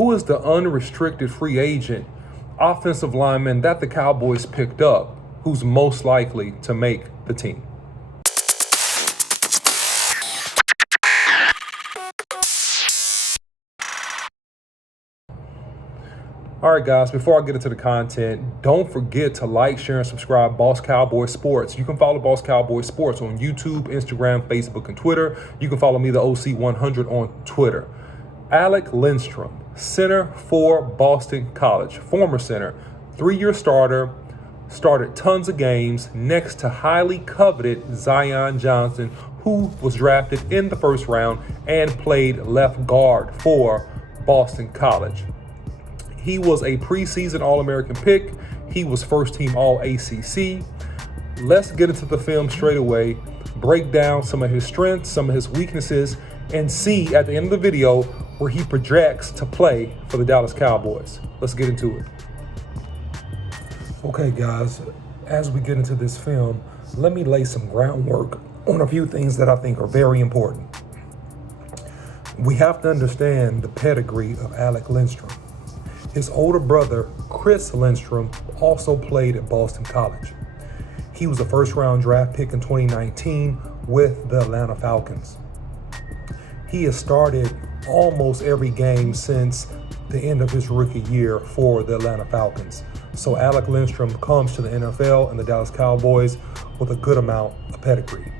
who is the unrestricted free agent offensive lineman that the Cowboys picked up who's most likely to make the team? All right, guys, before I get into the content, don't forget to like, share, and subscribe Boss Cowboy Sports. You can follow Boss Cowboy Sports on YouTube, Instagram, Facebook, and Twitter. You can follow me, the OC100, on Twitter. Alec Lindstrom, center for Boston College, former center, 3-year starter, started tons of games next to highly coveted Zion Johnson, who was drafted in the first round and played left guard for Boston College. He was a preseason All-American pick. He was first-team All-ACC. Let's get into the film straight away, break down some of his strengths, some of his weaknesses, and see at the end of the video where he projects to play for the Dallas Cowboys. Let's get into it. Okay, guys, as we get into this film, let me lay some groundwork on a few things that I think are very important. We have to understand the pedigree of Alec Lindstrom. His older brother, Chris Lindstrom, also played at Boston College. He was a first-round draft pick in 2019 with the Atlanta Falcons. He has started almost every game since the end of his rookie year for the Atlanta Falcons. So Alec Lindstrom comes to the NFL and the Dallas Cowboys with a good amount of pedigree.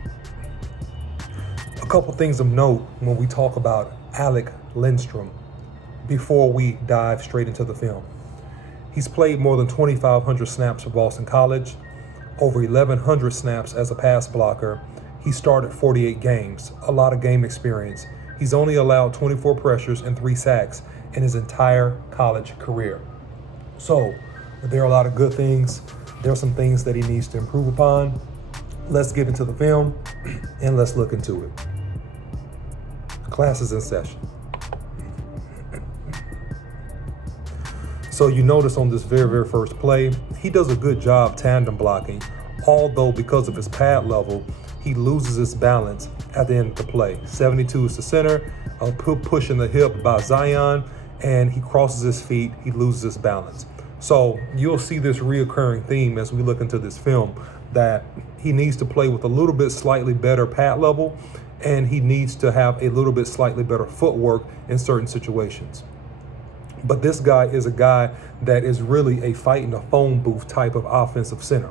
A couple things of note when we talk about Alec Lindstrom before we dive straight into the film. He's played more than 2,500 snaps for Boston College, over 1,100 snaps as a pass blocker. He started 48 games, a lot of game experience. He's only allowed 24 pressures and 3 sacks in his entire college career. So there are a lot of good things. There are some things that he needs to improve upon. Let's get into the film and let's look into it. Class is in session. So you notice on this very first play, he does a good job tandem blocking, although because of his pad level, he loses his balance at the end of the play. 72 is the center, push in the hip by Zion, and he crosses his feet, he loses his balance. So you'll see this reoccurring theme as we look into this film, that he needs to play with a little bit slightly better pad level, and he needs to have a little bit slightly better footwork in certain situations. But this guy is a guy that is really a fight in a phone booth type of offensive center.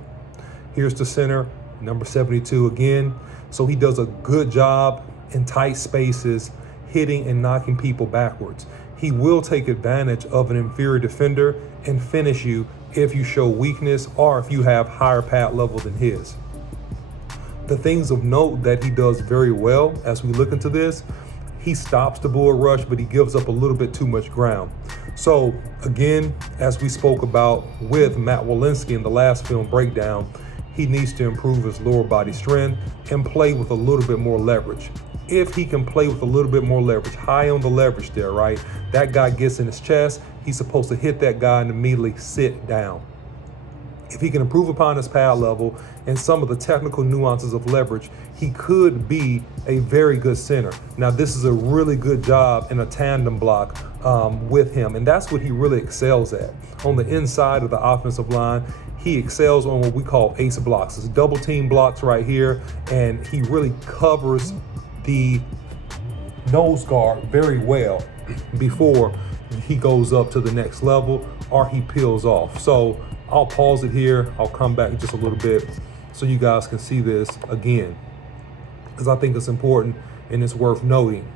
Here's the center, number 72 again. So he does a good job in tight spaces, hitting and knocking people backwards. He will take advantage of an inferior defender and finish you if you show weakness or if you have higher pad level than his. The things of note that he does very well as we look into this, he stops the bull rush, but he gives up a little bit too much ground. So again, as we spoke about with Matt Walensky in the last film breakdown, he needs to improve his lower body strength and play with a little bit more leverage. If he can play with a little bit more leverage, high on the leverage there, right? That guy gets in his chest, he's supposed to hit that guy and immediately sit down. If he can improve upon his pad level and some of the technical nuances of leverage, he could be a very good center. Now, this is a really good job in a tandem block with him, and that's what he really excels at. On the inside of the offensive line, he excels on what we call ace blocks. It's double team blocks right here, and he really covers the nose guard very well before he goes up to the next level or he peels off. So I'll pause it here. I'll come back just a little bit so you guys can see this again, because I think it's important and it's worth noting.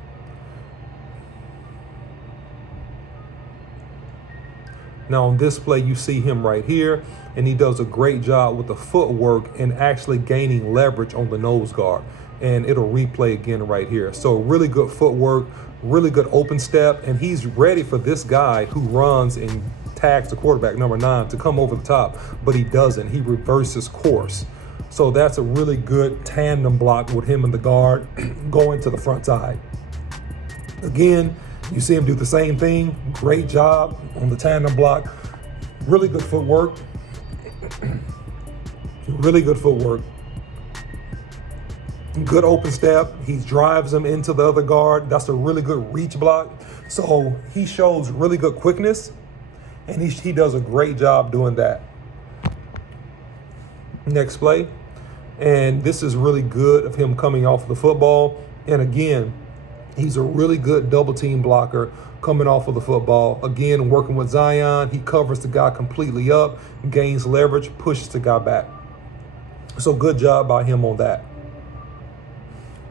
Now on this play, you see him right here, and he does a great job with the footwork and actually gaining leverage on the nose guard. And it'll replay again right here. So really good footwork, really good open step, and he's ready for this guy who runs and tags the quarterback, number 9, to come over the top, but he doesn't. He reverses course. So that's a really good tandem block with him and the guard going to the front side. Again, you see him do the same thing. Great job on the tandem block. Really good footwork. Really good footwork. Good open step. He drives him into the other guard. That's a really good reach block. So he shows really good quickness, and he does a great job doing that. Next play. And this is really good of him coming off the football. And again, he's a really good double team blocker coming off of the football. Again, working with Zion, he covers the guy completely up, gains leverage, pushes the guy back. So good job by him on that.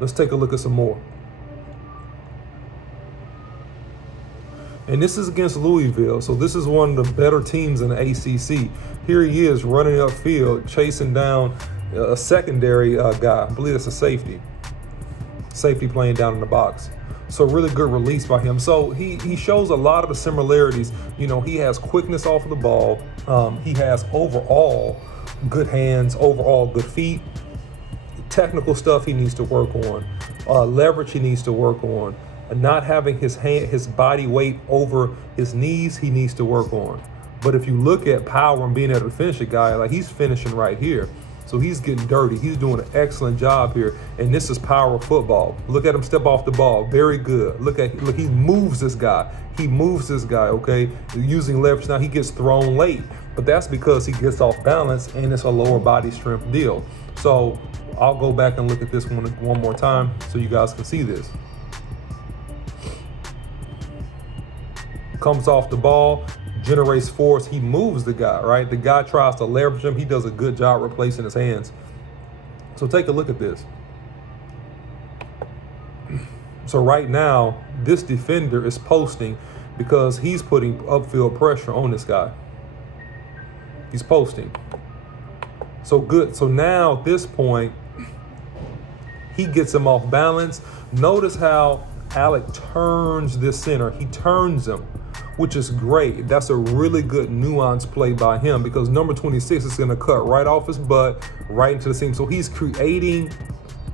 Let's take a look at some more. And this is against Louisville. So this is one of the better teams in the ACC. Here he is running upfield, chasing down a secondary guy. I believe it's a safety. Safety playing down in the box. So really good release by him. So he shows a lot of the similarities. You know, he has quickness off of the ball. He has overall good hands, overall good feet. Technical stuff he needs to work on. Leverage he needs to work on. Not having his body weight over his knees, he needs to work on. But if you look at power and being able to finish a guy, like he's finishing right here. So he's getting dirty. He's doing an excellent job here. And this is power football. Look at him step off the ball. Very good. Look, he moves this guy. He moves this guy, okay? Using leverage. Now he gets thrown late, but that's because he gets off balance and it's a lower body strength deal. So I'll go back and look at this one more time so you guys can see this. Comes off the ball, generates force, he moves the guy, right? The guy tries to leverage him. He does a good job replacing his hands. So take a look at this. So right now, this defender is posting because he's putting upfield pressure on this guy. He's posting. So good. So now at this point, he gets him off balance. Notice how Alec turns this center. He turns him, which is great. That's a really good nuance play by him because number 26 is going to cut right off his butt, right into the seam. So he's creating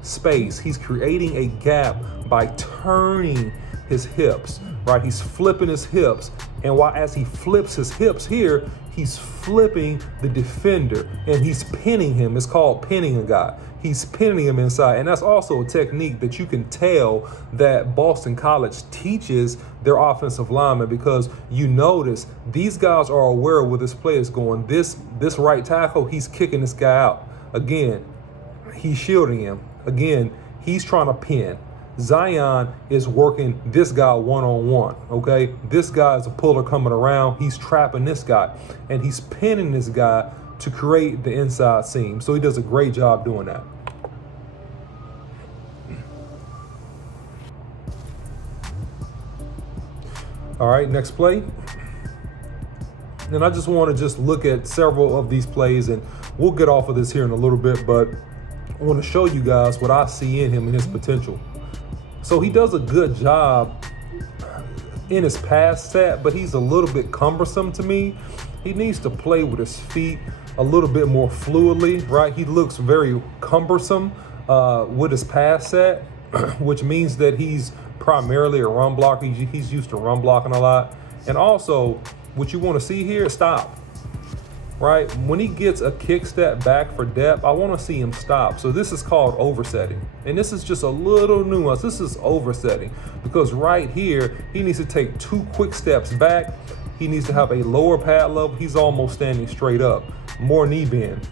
space. He's creating a gap by turning his hips, right? He's flipping his hips. And as he flips his hips here, he's flipping the defender and he's pinning him. It's called pinning a guy. He's pinning him inside. And that's also a technique that you can tell that Boston College teaches their offensive linemen because you notice these guys are aware of where this play is going. This right tackle, he's kicking this guy out. Again, he's shielding him. Again, he's trying to pin. Zion is working this guy one-on-one, okay? This guy is a puller coming around. He's trapping this guy, and he's pinning this guy to create the inside seam. So he does a great job doing that. All right, next play. And I just want to look at several of these plays, and we'll get off of this here in a little bit, but I want to show you guys what I see in him and his potential. So he does a good job in his pass set, but he's a little bit cumbersome to me. He needs to play with his feet a little bit more fluidly, right? He looks very cumbersome with his pass set, which means that he's primarily a run blocker. He's used to run blocking a lot. And also, what you want to see here, stop. Right? When he gets a kick step back for depth, I want to see him stop. So this is called oversetting. And this is just a little nuance. This is oversetting because right here, he needs to take 2 quick steps back. He needs to have a lower pad level. He's almost standing straight up. More knee bend.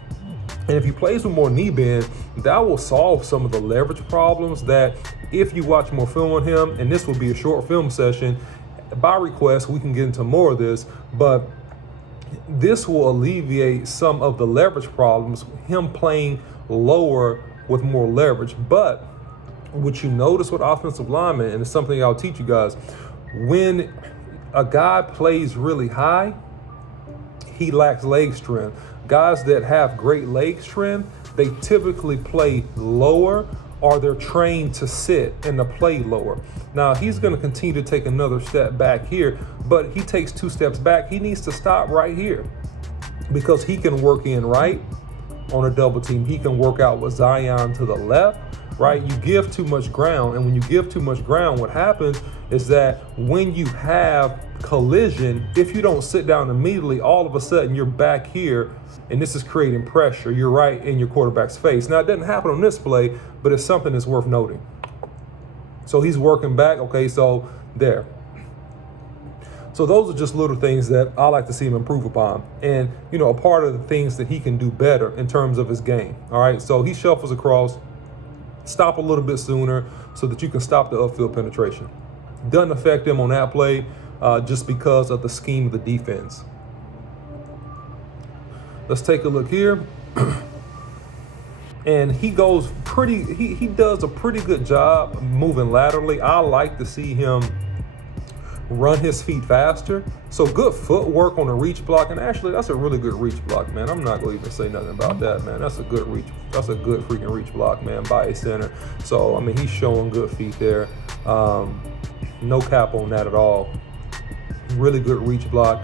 And if he plays with more knee bend, that will solve some of the leverage problems that if you watch more film on him, and this will be a short film session, by request, we can get into more of this, but this will alleviate some of the leverage problems, him playing lower with more leverage. But what you notice with offensive linemen, and it's something I'll teach you guys, when a guy plays really high, he lacks leg strength. Guys that have great leg strength, they typically play lower or they're trained to sit and to play lower. Now, he's going to continue to take another step back here, but he takes 2 steps back. He needs to stop right here because he can work in right on a double team. He can work out with Zion to the left, right? You give too much ground, and when you give too much ground, what happens is that when you have collision, if you don't sit down immediately, all of a sudden you're back here, and this is creating pressure. You're right in your quarterback's face. Now, it doesn't happen on this play, but it's something that's worth noting. So he's working back. Okay, so there. So those are just little things that I like to see him improve upon. And, a part of the things that he can do better in terms of his game. All right. So he shuffles across, stop a little bit sooner so that you can stop the upfield penetration. Doesn't affect him on that play just because of the scheme of the defense. Let's take a look here. And he does a pretty good job moving laterally. I like to see him run his feet faster. So good footwork on the reach block. And actually, that's a really good reach block, man. I'm not going to even say nothing about that, man. That's a good reach. That's a good freaking reach block, man, by a center. So, he's showing good feet there. No cap on that at all. Really good reach block.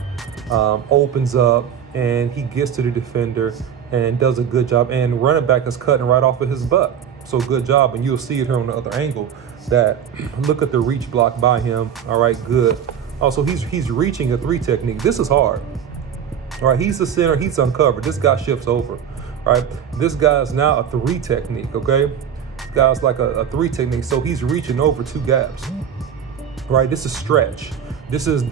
Opens up, and he gets to the defender and does a good job. And running back is cutting right off of his butt. So good job. And you'll see it here on the other angle that look at the reach block by him. All right, good. Also, he's reaching a 3 technique. This is hard. All right, he's the center. He's uncovered. This guy shifts over. All right, this guy's now a 3 technique. Okay, this guy's like a 3 technique. So he's reaching over 2 gaps. All right, this is stretch. This is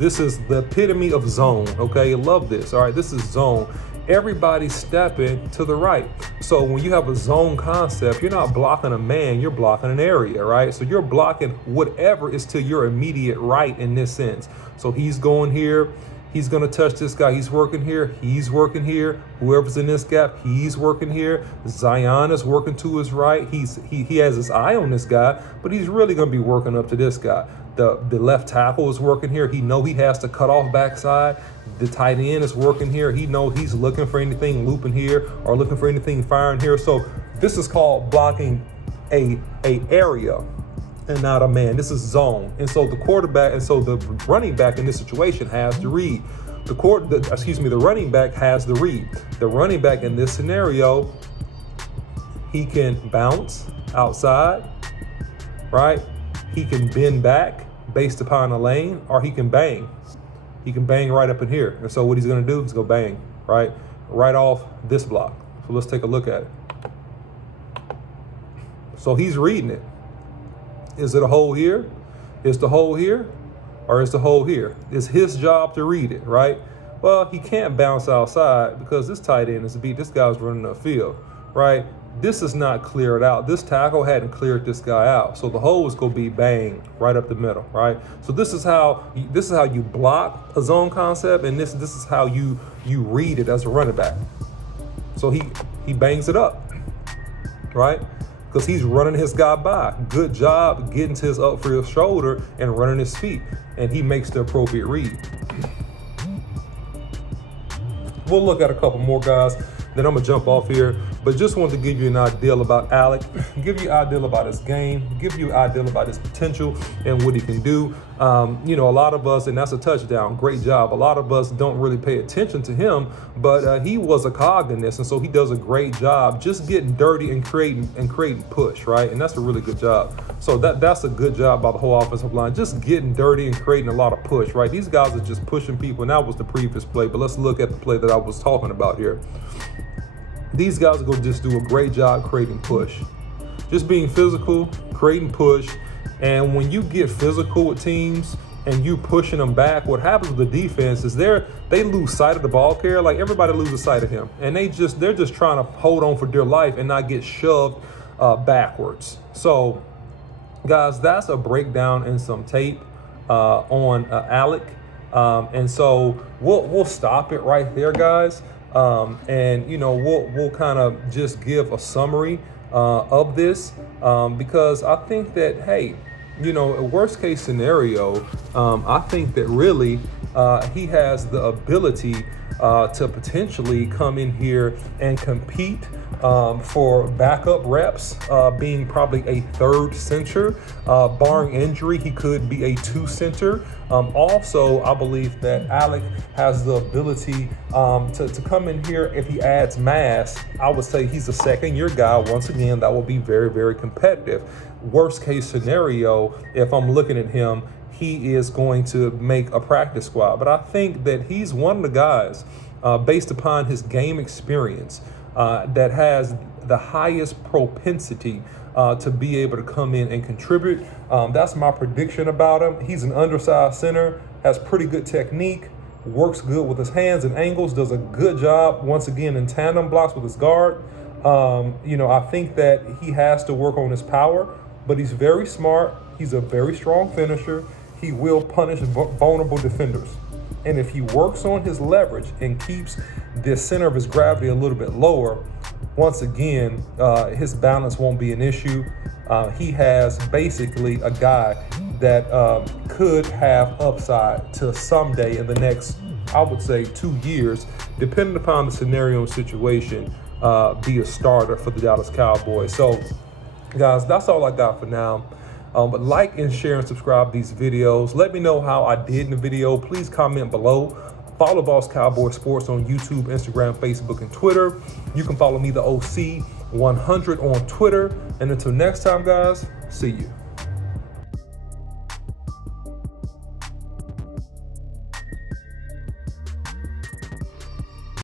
the epitome of zone. Okay, love this. All right, this is zone. Everybody's stepping to the right. So when you have a zone concept, you're not blocking a man, you're blocking an area, right? So you're blocking whatever is to your immediate right in this sense. So he's going here, he's going to touch this guy, he's working here, he's working here. Whoever's in this gap, he's working here. Zion is working to his right. He has his eye on this guy, but he's really going to be working up to this guy. The left tackle is working here. He has to cut off backside. The tight end is working here. He's looking for anything looping here or looking for anything firing here. So this is called blocking a area and not a man. This is zone. And so the quarterback and so the running back in this situation has to read. The running back has the read. The running back in this scenario, he can bounce outside, right? He can bend back based upon a lane, or he can bang. He can bang right up in here. And so what he's going to do is go bang, right off this block. So let's take a look at it. So he's reading it. Is it a hole here? Is the hole here? Or is the hole here? It's his job to read it, right? Well, he can't bounce outside because this tight end is beat. This guy's running upfield, right? This is not cleared out. This tackle hadn't cleared this guy out. So the hole is going to be bang right up the middle, right? So this is how you block a zone concept, and this is how you read it as a running back. So he bangs it up, right? Because he's running his guy by. Good job getting to his upfield shoulder and running his feet, and he makes the appropriate read. We'll look at a couple more guys, then I'm going to jump off here. But just wanted to give you an idea about Alec, give you an idea about his game, give you an idea about his potential and what he can do. A lot of us, and that's a touchdown, great job. A lot of us don't really pay attention to him, but he was a cog in this, and so he does a great job just getting dirty and creating push, right? And that's a really good job. So that's a good job by the whole offensive line, just getting dirty and creating a lot of push, right? These guys are just pushing people, and that was the previous play, but let's look at the play that I was talking about here. These guys are going to just do a great job creating push. Just being physical, creating push. And when you get physical with teams and you pushing them back, what happens with the defense is they lose sight of the ball carrier. Like everybody loses sight of him. And they're just trying to hold on for dear life and not get shoved backwards. So, guys, that's a breakdown and some tape on Alec. And so we'll stop it right there, guys. We'll kind of just give a summary of this because I think that, hey, a worst case scenario, I think that really he has the ability to potentially come in here and compete for backup reps, being probably a 3rd center. Barring injury, he could be a 2 center. Also, I believe that Alec has the ability to come in here. If he adds mass, I would say he's a 2nd-year guy. Once again, that will be very, very competitive. Worst case scenario, if I'm looking at him, he is going to make a practice squad. But I think that he's one of the guys, based upon his game experience, that has the highest propensity to be able to come in and contribute. That's my prediction about him. He's an undersized center. has pretty good technique, works good with his hands and angles, does a good job, once again, in tandem blocks with his guard. I think that he has to work on his power, but he's very smart. He's a very strong finisher. He will punish vulnerable defenders. And if he works on his leverage and keeps the center of his gravity a little bit lower, once again, his balance won't be an issue. He has basically a guy that could have upside to someday in the next, I would say, 2 years, depending upon the scenario and situation, be a starter for the Dallas Cowboys. So, guys, that's all I got for now. But like and share and subscribe to these videos. Let me know how I did in the video. Please comment below. Follow Boss Cowboy Sports on YouTube, Instagram, Facebook, and Twitter. You can follow me, the OC 100, on Twitter. And until next time, guys, see you.